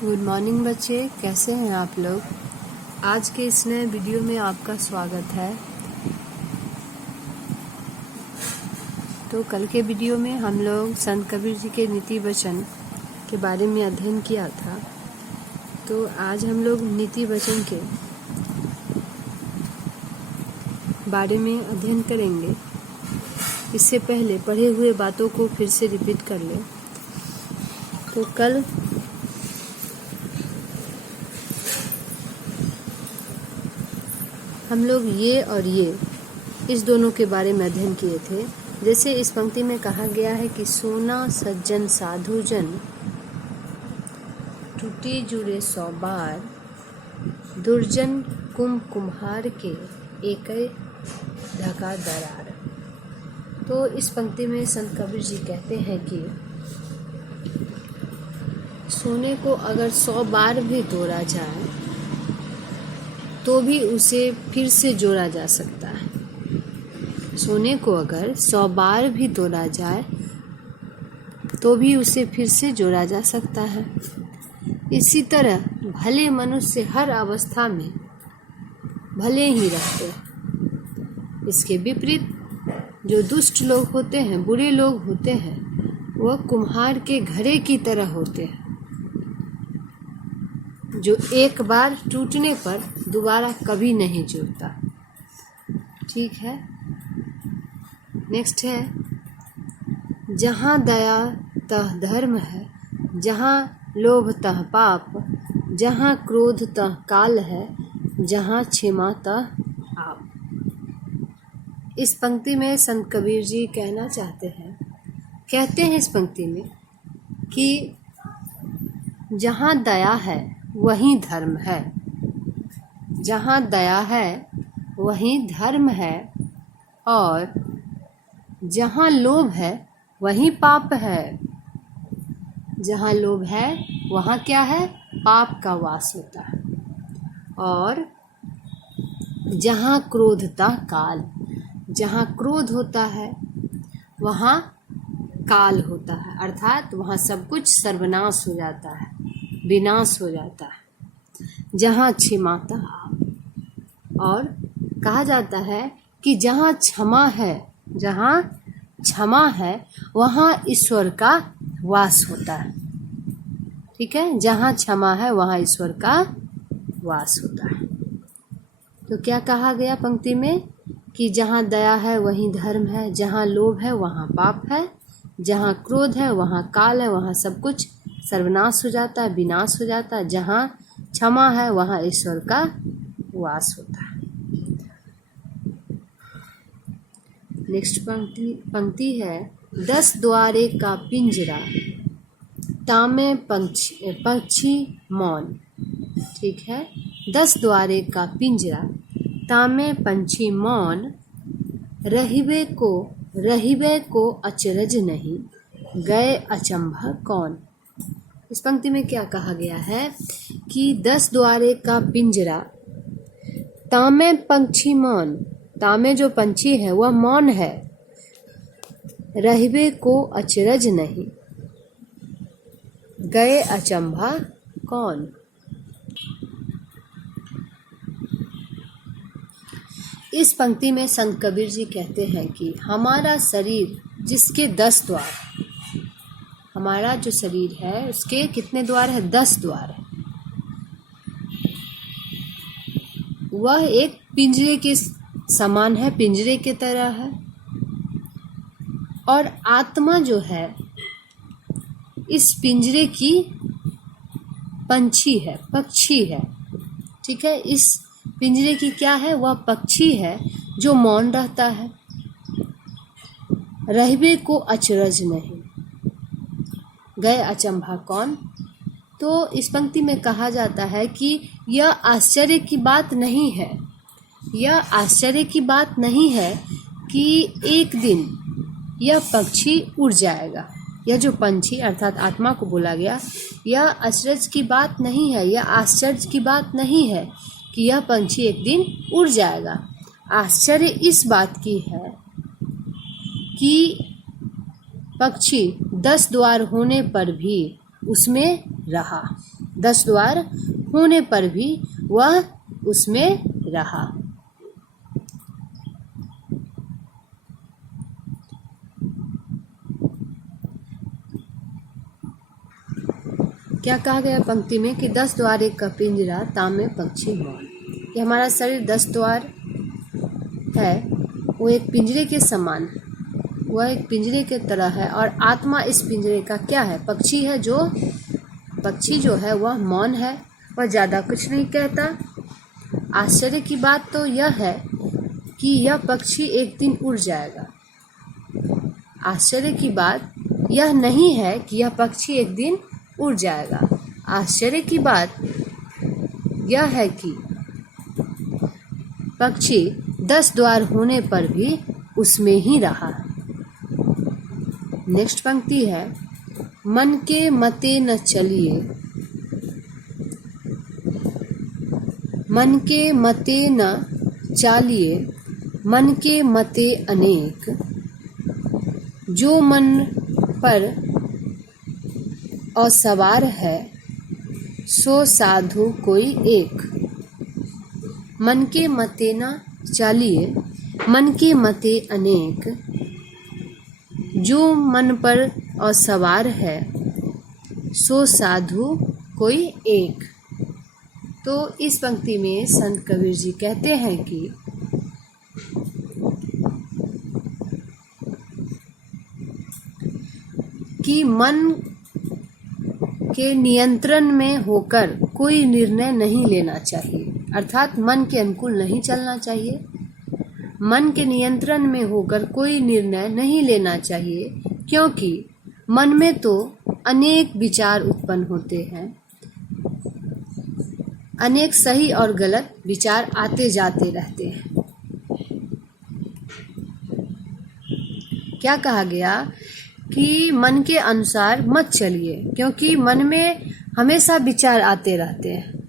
Good morning बच्चे, कैसे हैं आप लोग। आज के इस नए वीडियो में आपका स्वागत है। तो कल के वीडियो में हम लोग संत कबीर जी के नीति वचन के बारे में अध्ययन किया था। तो आज हम लोग नीति वचन के बारे में अध्ययन करेंगे। इससे पहले पढ़े हुए बातों को फिर से रिपीट कर लें। तो कल हम लोग ये और ये इस दोनों के बारे में अध्ययन किए थे। जैसे इस पंक्ति में कहा गया है कि सोना सज्जन साधु जन टूटी जुड़े 100 बार, दुर्जन कुम्हार के एक ढका दरार। तो इस पंक्ति में संत कबीर जी कहते हैं कि सोने को अगर 100 बार भी तोड़ा जाए तो भी उसे फिर से जोड़ा जा सकता है। सोने को अगर 100 बार भी तोड़ा जाए तो भी उसे फिर से जोड़ा जा सकता है। इसी तरह भले मनुष्य हर अवस्था में भले ही रहते हैं। इसके विपरीत जो दुष्ट लोग होते हैं, बुरे लोग होते हैं, वह कुम्हार के घड़े की तरह होते हैं, जो एक बार टूटने पर दोबारा कभी नहीं जुड़ता। ठीक है, नेक्स्ट है, जहाँ दया तह धर्म है, जहाँ लोभ तह पाप, जहाँ क्रोध तह काल है, जहाँ क्षमा तह आप। इस पंक्ति में संत कबीर जी कहना कहते हैं इस पंक्ति में कि जहाँ दया है वहीं धर्म है, जहाँ दया है वहीं धर्म है, और जहाँ लोभ है वहीं पाप है। जहाँ लोभ है वहाँ क्या है? पाप का वास होता है। और जहाँ क्रोधता काल, जहाँ क्रोध होता है वहाँ काल होता है, अर्थात वहाँ सब कुछ सर्वनाश हो जाता है, विनाश हो जाता है। जहाँ क्षमाता और कहा जाता है कि जहाँ क्षमा है वहाँ ईश्वर का वास होता है। ठीक है, जहाँ क्षमा है वहाँ ईश्वर का वास होता है। तो क्या कहा गया पंक्ति में कि जहाँ दया है वहीं धर्म है, जहाँ लोभ है वहाँ पाप है, जहाँ क्रोध है वहाँ काल है, वहाँ सब कुछ सर्वनाश हो जाता है, विनाश हो जाता है। जहाँ क्षमा है वहाँ ईश्वर का वास होता है। नेक्स्ट पंक्ति है, 10 द्वारे का पिंजरा तामे पक्षी मौन। ठीक है, 10 द्वारे का पिंजरा तामे पंछी मौन, रहिबे को अचरज नहीं, गए अचंभा कौन। इस पंक्ति में क्या कहा गया है कि 10 द्वारे का पिंजरा तामे पंछी मौन, तामे जो पंछी है वह मौन है, रहिबे को अचरज नहीं, गए अचंभा कौन। इस पंक्ति में संत कबीर जी कहते हैं कि हमारा शरीर जिसके 10 द्वार, हमारा जो शरीर है उसके कितने द्वार है? 10 द्वार है। वह एक पिंजरे के समान है, पिंजरे के तरह है। और आत्मा जो है इस पिंजरे की पक्षी है। ठीक है, इस पिंजरे की क्या है? वह पक्षी है जो मौन रहता है। रहबे को अचरज नहीं, गए अचंभा कौन। तो इस पंक्ति में कहा जाता है कि यह आश्चर्य की बात नहीं है, यह आश्चर्य की बात नहीं है कि एक दिन यह पक्षी उड़ जाएगा। यह जो पंछी अर्थात आत्मा को बोला गया, यह अचरज की बात नहीं है, यह आश्चर्य की बात नहीं है कि यह पंछी एक दिन उड़ जाएगा। आश्चर्य इस बात की है कि पक्षी 10 द्वार होने पर भी उसमें रहा। 10 द्वार होने पर भी वह उसमें रहा। क्या कहा गया पंक्ति में कि 10 द्वार एक का पिंजरा, तामे पक्षी मौन। ये हमारा शरीर 10 द्वार है, वो एक पिंजरे के समान है, वह एक पिंजरे के तरह है। और आत्मा इस पिंजरे का क्या है? पक्षी है। पक्षी जो है वह मौन है, वह ज़्यादा कुछ नहीं कहता। आश्चर्य की बात तो यह है कि यह पक्षी एक दिन उड़ जाएगा। आश्चर्य की बात यह नहीं है कि यह पक्षी एक दिन उड़ जाएगा। आश्चर्य की बात यह है कि पक्षी 10 द्वार होने पर भी उसमें ही रहा। नेक्स्ट पंक्ति है, मन के मते न चलिए, मन के मते न चालिए, मन के मते अनेक, जो मन पर असवार है, सो साधु कोई एक। मन के मते न चालिए, मन के मते अनेक, जो मन पर असवार है, सो साधु कोई एक। तो इस पंक्ति में संत कबीर जी कहते हैं कि मन के नियंत्रण में होकर कोई निर्णय नहीं लेना चाहिए, अर्थात मन के अनुकूल नहीं चलना चाहिए। मन के नियंत्रण में होकर कोई निर्णय नहीं लेना चाहिए, क्योंकि मन में तो अनेक विचार उत्पन्न होते हैं, अनेक सही और गलत विचार आते जाते रहते हैं। क्या कहा गया कि मन के अनुसार मत चलिए, क्योंकि मन में हमेशा विचार आते रहते हैं।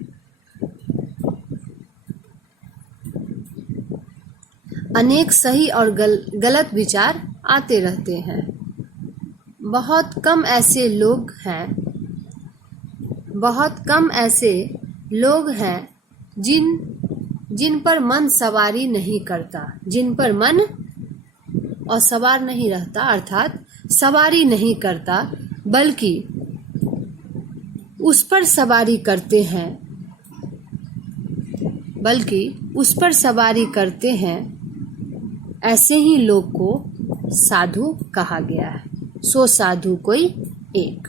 अनेक सही और गलत विचार आते रहते हैं। बहुत कम ऐसे लोग हैं जिन पर मन सवारी नहीं करता, जिन पर मन असवार नहीं रहता, अर्थात सवारी नहीं करता, बल्कि उस पर सवारी करते हैं, ऐसे ही लोग को साधु कहा गया है। सो साधु कोई एक।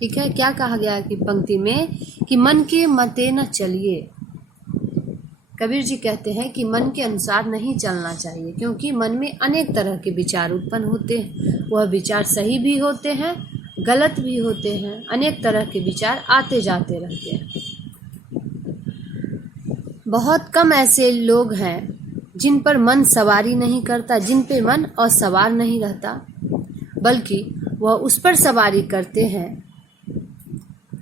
ठीक है, क्या कहा गया कि पंक्ति में कि मन के मते न चलिए। कबीर जी कहते हैं कि मन के अनुसार नहीं चलना चाहिए, क्योंकि मन में अनेक तरह के विचार उत्पन्न होते हैं। वह विचार सही भी होते हैं, गलत भी होते हैं, अनेक तरह के विचार आते जाते रहते हैं। बहुत कम ऐसे लोग हैं जिन पर मन सवारी नहीं करता, जिन पे मन असवार नहीं रहता, बल्कि वह उस पर सवारी करते हैं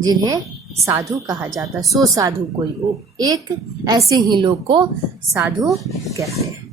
जिन्हें साधु कहा जाता है। सो साधु कोई एक, ऐसे ही लोग को साधु कहते हैं।